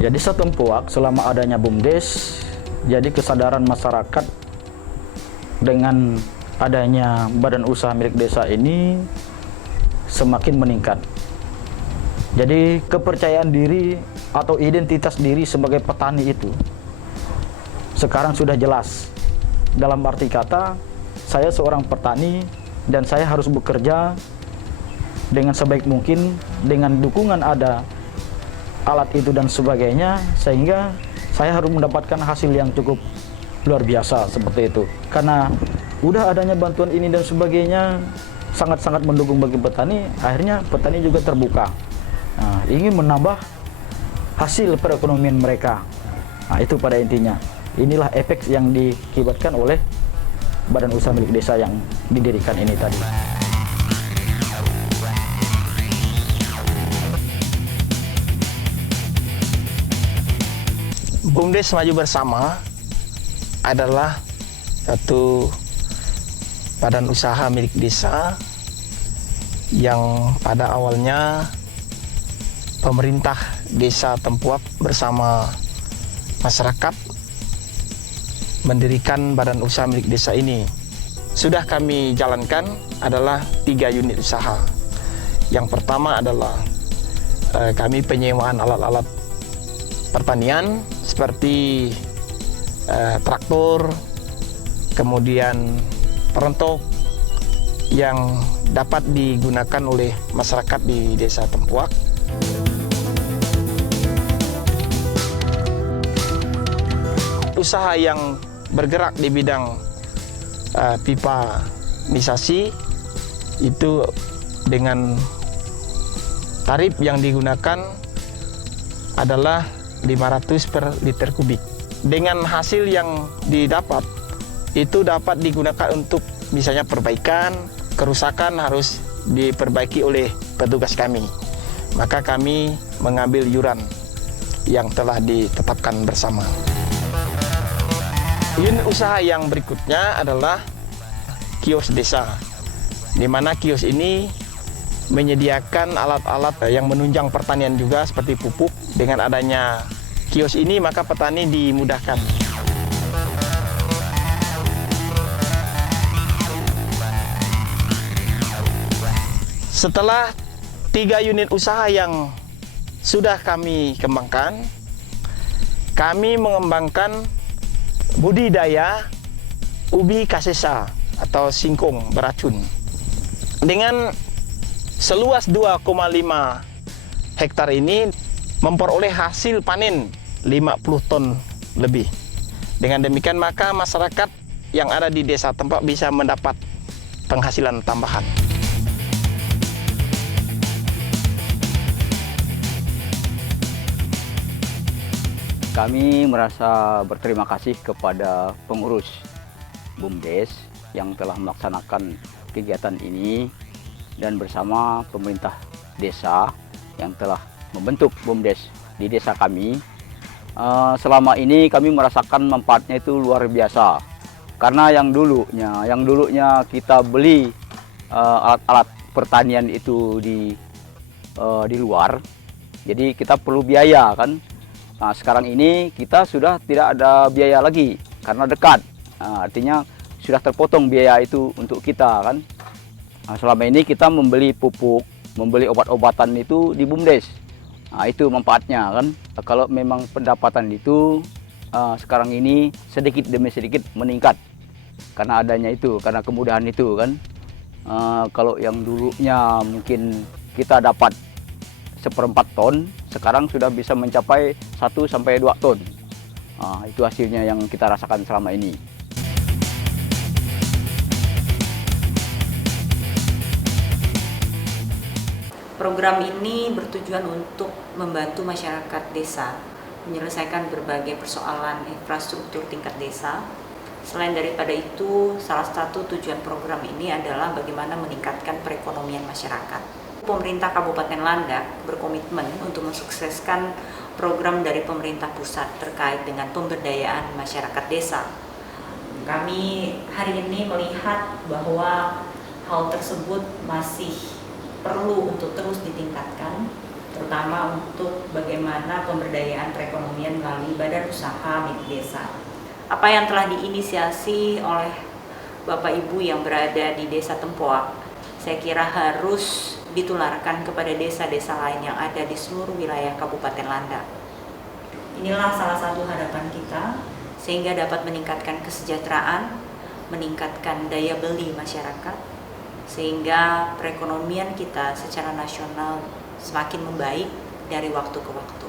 Ya, di Tempuak selama adanya BUMDes, jadi kesadaran masyarakat dengan adanya badan usaha milik desa ini semakin meningkat. Jadi kepercayaan diri atau identitas diri sebagai petani itu sekarang sudah jelas. Dalam arti kata, saya seorang petani dan saya harus bekerja dengan sebaik mungkin, dengan dukungan ada alat itu dan sebagainya, sehingga saya harus mendapatkan hasil yang cukup luar biasa seperti itu. Karena udah adanya bantuan ini dan sebagainya sangat-sangat mendukung bagi petani, akhirnya petani juga terbuka. Nah, ingin menambah hasil perekonomian mereka. Nah, itu pada intinya. Inilah efek yang diakibatkan oleh badan usaha milik desa yang didirikan ini tadi. BUMDes Maju Bersama adalah satu badan usaha milik desa yang pada awalnya pemerintah desa Tempuak bersama masyarakat mendirikan badan usaha milik desa ini. Sudah kami jalankan adalah 3 unit usaha. Yang pertama adalah kami penyewaan alat-alat pertanian seperti traktor, kemudian perontok yang dapat digunakan oleh masyarakat di desa Tempuak. Usaha yang bergerak di bidang pipa nisasi itu dengan tarif yang digunakan adalah 500 per liter kubik. Dengan hasil yang didapat, itu dapat digunakan untuk misalnya perbaikan, kerusakan harus diperbaiki oleh petugas kami. Maka kami mengambil iuran yang telah ditetapkan bersama. Unit usaha yang berikutnya adalah kios desa, di mana kios ini menyediakan alat-alat yang menunjang pertanian juga seperti pupuk. Dengan adanya kios ini maka petani dimudahkan. Setelah 3 unit usaha yang sudah kami kembangkan, kami mengembangkan budidaya ubi kasesa atau singkong beracun dengan seluas 2,5 hektar ini memperoleh hasil panen 50 ton lebih. Dengan demikian maka masyarakat yang ada di desa Tempuak bisa mendapat penghasilan tambahan. Kami merasa berterima kasih kepada pengurus BUMDes yang telah melaksanakan kegiatan ini dan bersama pemerintah desa yang telah membentuk BUMDes di desa kami. Selama ini kami merasakan manfaatnya itu luar biasa. Karena yang dulunya kita beli alat-alat pertanian itu di luar, jadi kita perlu biaya kan. Nah, sekarang ini kita sudah tidak ada biaya lagi karena dekat. Nah, artinya sudah terpotong biaya itu untuk kita kan. Nah, selama ini kita membeli pupuk, membeli obat-obatan itu di BUMDes. Nah, itu manfaatnya kan. Kalau memang pendapatan itu sekarang ini sedikit demi sedikit meningkat karena adanya itu, karena kemudahan itu kan. Kalau yang dulunya mungkin kita dapat 1/4 ton, sekarang sudah bisa mencapai 1 sampai 2 ton. Itu hasilnya yang kita rasakan selama ini. Program ini bertujuan untuk membantu masyarakat desa menyelesaikan berbagai persoalan infrastruktur tingkat desa. Selain daripada itu, salah satu tujuan program ini adalah bagaimana meningkatkan perekonomian masyarakat. Pemerintah Kabupaten Landak berkomitmen untuk mensukseskan program dari pemerintah pusat terkait dengan pemberdayaan masyarakat desa. Kami hari ini melihat bahwa hal tersebut masih perlu untuk terus ditingkatkan terutama untuk bagaimana pemberdayaan perekonomian melalui badan usaha milik desa. Apa yang telah diinisiasi oleh Bapak Ibu yang berada di Desa Tempoak, saya kira harus ditularkan kepada desa-desa lain yang ada di seluruh wilayah Kabupaten Landak. Inilah salah satu harapan kita, sehingga dapat meningkatkan kesejahteraan, meningkatkan daya beli masyarakat, sehingga perekonomian kita secara nasional semakin membaik dari waktu ke waktu.